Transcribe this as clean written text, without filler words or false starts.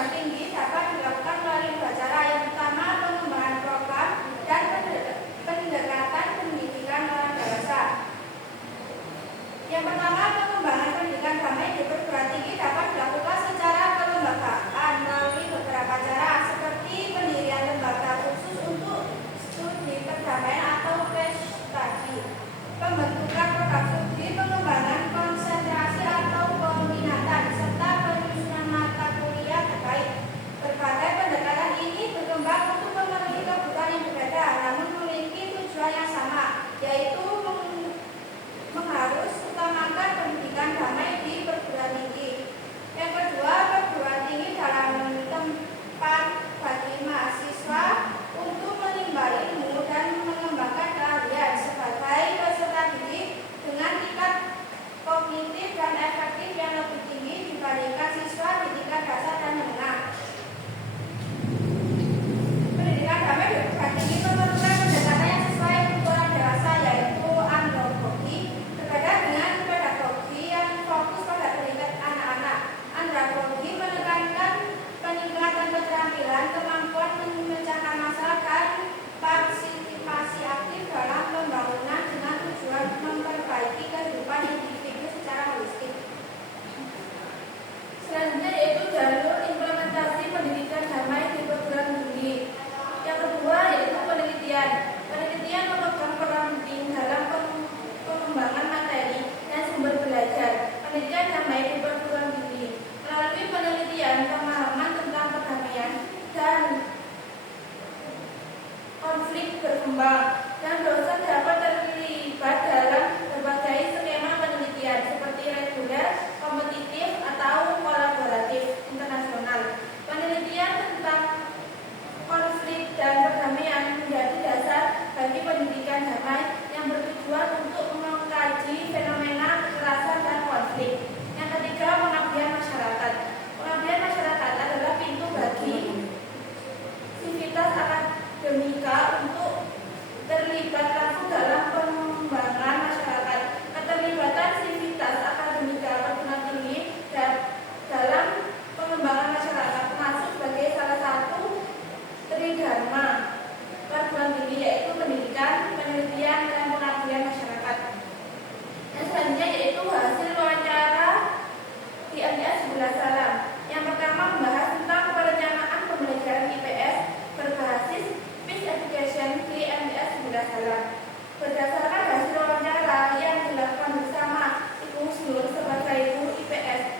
perguruan tinggi dapat dilakukan melalui dua cara. Yang pertama, pengembangan program dan pendekatan pendidikan luar dewasa. Yang pertama, pengembangan pendidikan damai di perguruan tinggi dapat dilakukan secara kelembagaan melalui beberapa cara, seperti pendirian lembaga khusus untuk studi perdamaian atau case study, pembentukan program studi, pengembangan konsentrasi atau peminatan, serta penyusunan mata kuliah terkait. Berbagai pendekatan ini berkembang untuk memenuhi kebutuhan yang berbeda, namun memiliki tujuan yang sama, yaitu mengharus utamakan pendidikan damai di perguruan tinggi. Yang kedua, perguruan tinggi dalam tempat bagi mahasiswa untuk menimba ilmu dan mengembangkan keahlian sebagai peserta didik dengan tingkat kognitif dan efektif yang lebih tinggi dibandingkan siswa di tingkat dasar dan menengah. Pendidikan damai di perguruan tinggi memerlukan pendekatan yang sesuai ukuran dewasa, yaitu andragogi, berbeda dengan pedagogi yang fokus pada pendidikan anak-anak. Andragogi menekankan peningkatan keterampilan, kemampuan memecahkan masalah, dan partisipasi aktif dalam pembangunan dengan tujuan memperbaiki kehidupan individu secara holistik. Selanjutnya yaitu jalur implementasi pendidikan damai di perguruan tinggi. Yang kedua yaitu penelitian. Penelitian memegang peran penting dalam pengembangan materi dan sumber belajar pendidikan damai di perguruan tinggi. Melalui penelitian, pemahaman tentang perdamaian dan konflik berkembang, dan dosen dapat terlibat dalam berbagai skema penelitian seperti reguler, kompetitif, atau kolaboratif internasional. Penelitian tentang konflik dan perdamaian menjadi dasar bagi pendidikan damai yang bertujuan untuk mengkaji fenomena kekerasan dan konflik. Yang ketiga, pengabdian masyarakat. Pengabdian masyarakat adalah pintu bagi sivitas akademika untuk terlibat langsung dalam pengembangan masyarakat. Keterlibatan sivitas akademika perguruan tinggi dalam pengembangan masyarakat masuk sebagai salah satu tridharma perguruan tinggi, yaitu pendidikan, penelitian, dan pengabdian masyarakat. Dan selanjutnya yaitu hasil wawancara di MTS 11 Salam. Yang pertama membahas tentang perencanaan pembelajaran IPS berbasis Peace Education di MTS 11 Salam. Berdasarkan hasil wawancara yang dilakukan bersama Ibu Nur sebagai guru IPS